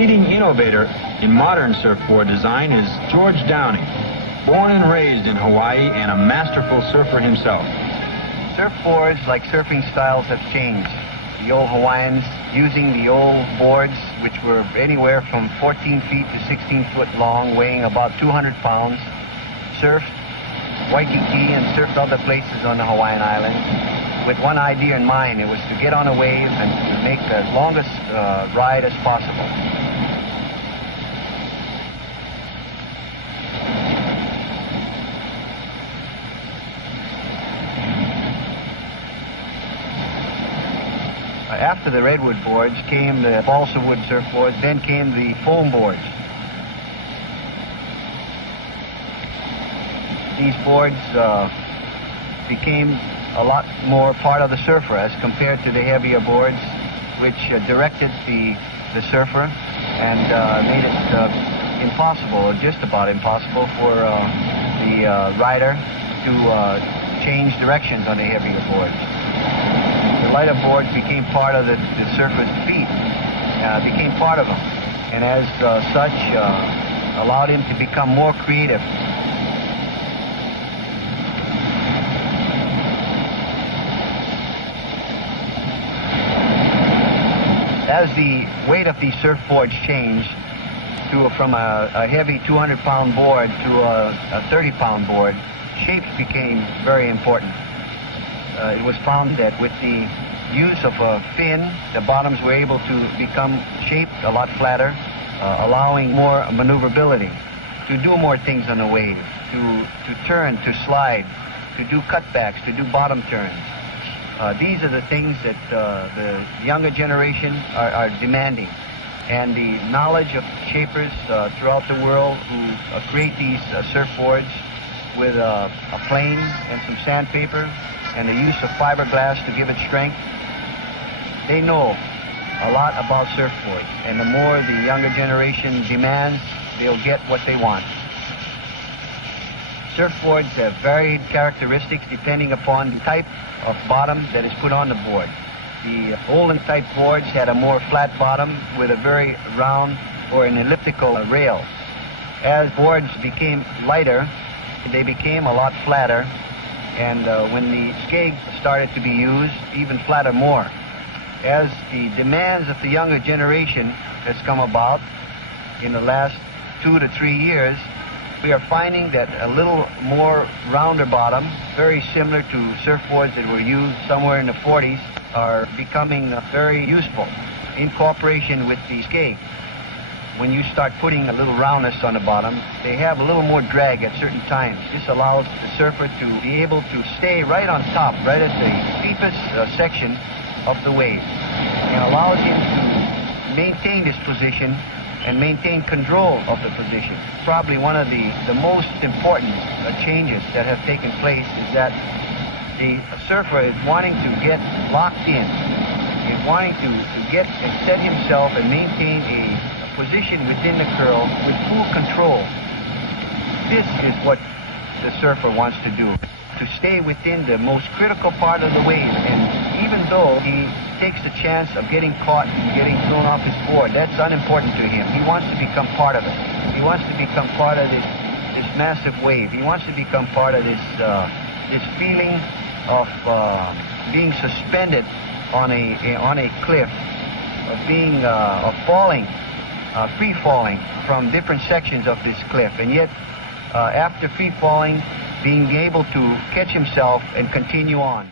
leading innovator in modern surfboard design is George Downing. Born and raised in Hawaii and a masterful surfer himself. Surfboards, like surfing styles, have changed. The old Hawaiians using the old boards, which were anywhere from 14 feet to 16 foot long, weighing about 200 pounds, surfed Waikiki and surfed other places on the Hawaiian Islands with one idea in mind. It was to get on a wave and to make the longest ride as possible. After the redwood boards came the balsa wood surfboards, then came the foam boards. These boards became a lot more part of the surfer as compared to the heavier boards, which directed the surfer and made it impossible, or just about impossible, for the rider to change directions on the heavier boards. The lighter boards became part of the surfer's feet, became part of him, and as such allowed him to become more creative. As the weight of these surfboards changed from a heavy 200-pound board to a 30-pound board, shapes became very important. It was found that with the use of a fin, the bottoms were able to become shaped a lot flatter, allowing more maneuverability, to do more things on the wave, to turn, to slide, to do cutbacks, to do bottom turns. These are the things that the younger generation are demanding. And the knowledge of shapers throughout the world who create these surfboards with a plane and some sandpaper and the use of fiberglass to give it strength, they know a lot about surfboards. And the more the younger generation demands, they'll get what they want. Surfboards have varied characteristics depending upon the type of bottom that is put on the board. The olden type boards had a more flat bottom with a very round or an elliptical rail. As boards became lighter, they became a lot flatter, and when the skeg started to be used, even flatter more. As the demands of the younger generation has come about in the last 2 to 3 years, we are finding that a little more rounder bottom, very similar to surfboards that were used somewhere in the 40s, are becoming very useful in cooperation with the skeg. When you start putting a little roundness on the bottom, they have a little more drag at certain times. This allows the surfer to be able to stay right on top, right at the deepest section of the wave, and allows him to maintain this position and maintain control of the position. Probably one of the most important changes that have taken place is that the surfer is wanting to get locked in, is wanting to get and set himself and maintain a position within the curl with full control. This is what the surfer wants to do, to stay within the most critical part of the wave. And even though he takes the chance of getting caught and getting thrown off his board, that's unimportant to him. He wants to become part of it. He wants to become part of this massive wave. He wants to become part of this feeling of being suspended on a cliff, of falling, free falling from different sections of this cliff, and yet after free falling, being able to catch himself and continue on.